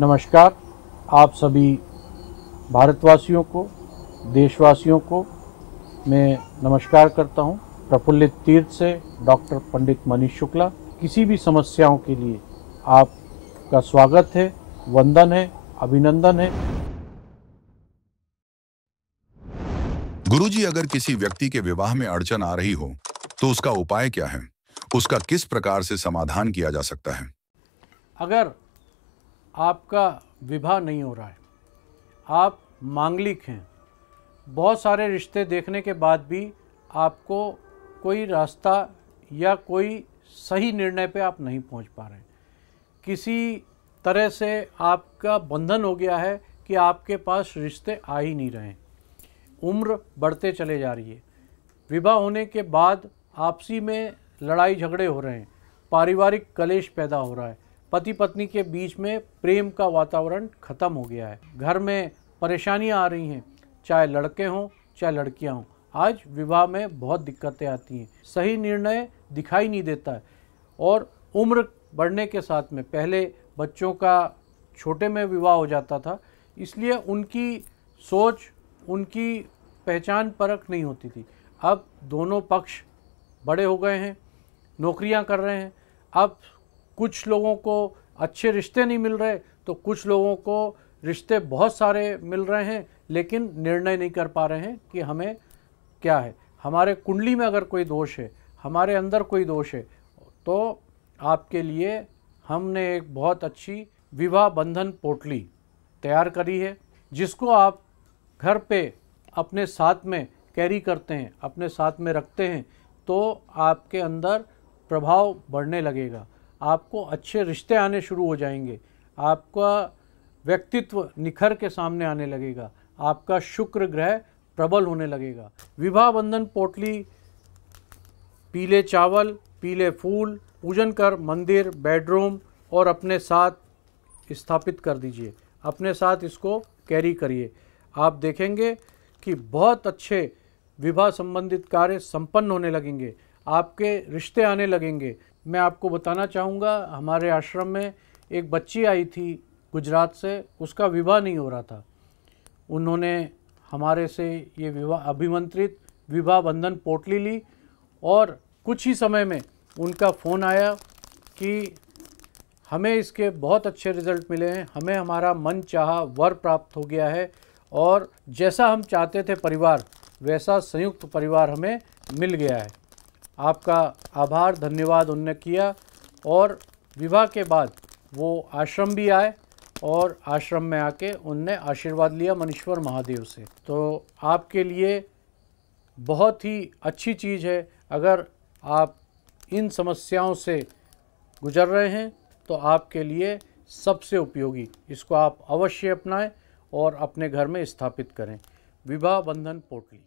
नमस्कार। आप सभी भारतवासियों को, देशवासियों को मैं नमस्कार करता हूं। प्रफुल्लित तीर्थ से डॉक्टर पंडित मनीष शुक्ला। किसी भी समस्याओं के लिए आपका स्वागत है, वंदन है, अभिनंदन है। गुरुजी, अगर किसी व्यक्ति के विवाह में अड़चन आ रही हो तो उसका उपाय क्या है? उसका किस प्रकार से समाधान किया जा सकता है? अगर आपका विवाह नहीं हो रहा है, आप मांगलिक हैं, बहुत सारे रिश्ते देखने के बाद भी आपको कोई रास्ता या कोई सही निर्णय पे आप नहीं पहुंच पा रहे हैं, किसी तरह से आपका बंधन हो गया है कि आपके पास रिश्ते आ ही नहीं रहे हैं, उम्र बढ़ते चले जा रही है, विवाह होने के बाद आपसी में लड़ाई झगड़े हो रहे हैं, पारिवारिक कलेश पैदा हो रहा है, पति पत्नी के बीच में प्रेम का वातावरण खत्म हो गया है, घर में परेशानियां आ रही हैं, चाहे लड़के हों चाहे लड़कियां हों। आज विवाह में बहुत दिक्कतें आती हैं, सही निर्णय दिखाई नहीं देता है और उम्र बढ़ने के साथ में पहले बच्चों का छोटे में विवाह हो जाता था, इसलिए उनकी सोच, उनकी पहचान परख नहीं होती थी। अब दोनों पक्ष बड़े हो गए हैं, नौकरियां कर रहे हैं। अब कुछ लोगों को अच्छे रिश्ते नहीं मिल रहे तो कुछ लोगों को रिश्ते बहुत सारे मिल रहे हैं, लेकिन निर्णय नहीं कर पा रहे हैं कि हमें क्या है। हमारे कुंडली में अगर कोई दोष है, हमारे अंदर कोई दोष है, तो आपके लिए हमने एक बहुत अच्छी विवाह बंधन पोटली तैयार करी है, जिसको आप घर पे अपने साथ में कैरी करते हैं, अपने साथ में रखते हैं, तो आपके अंदर प्रभाव बढ़ने लगेगा, आपको अच्छे रिश्ते आने शुरू हो जाएंगे, आपका व्यक्तित्व निखर के सामने आने लगेगा, आपका शुक्र ग्रह प्रबल होने लगेगा। विवाह बंधन पोटली पीले चावल, पीले फूल पूजन कर मंदिर, बेडरूम और अपने साथ स्थापित कर दीजिए, अपने साथ इसको कैरी करिए। आप देखेंगे कि बहुत अच्छे विवाह संबंधित कार्य संपन्न होने लगेंगे, आपके रिश्ते आने लगेंगे। मैं आपको बताना चाहूँगा, हमारे आश्रम में एक बच्ची आई थी गुजरात से, उसका विवाह नहीं हो रहा था। उन्होंने हमारे से ये विवाह अभिमंत्रित विवाह बंधन पोटली ली और कुछ ही समय में उनका फ़ोन आया कि हमें इसके बहुत अच्छे रिज़ल्ट मिले हैं, हमें हमारा मन चाहा वर प्राप्त हो गया है और जैसा हम चाहते थे परिवार, वैसा संयुक्त परिवार हमें मिल गया है। आपका आभार, धन्यवाद उनने किया और विवाह के बाद वो आश्रम भी आए और आश्रम में आके उनने आशीर्वाद लिया मनीश्वर महादेव से। तो आपके लिए बहुत ही अच्छी चीज़ है, अगर आप इन समस्याओं से गुजर रहे हैं तो आपके लिए सबसे उपयोगी, इसको आप अवश्य अपनाएं और अपने घर में स्थापित करें। विवाह बंधन पोटली।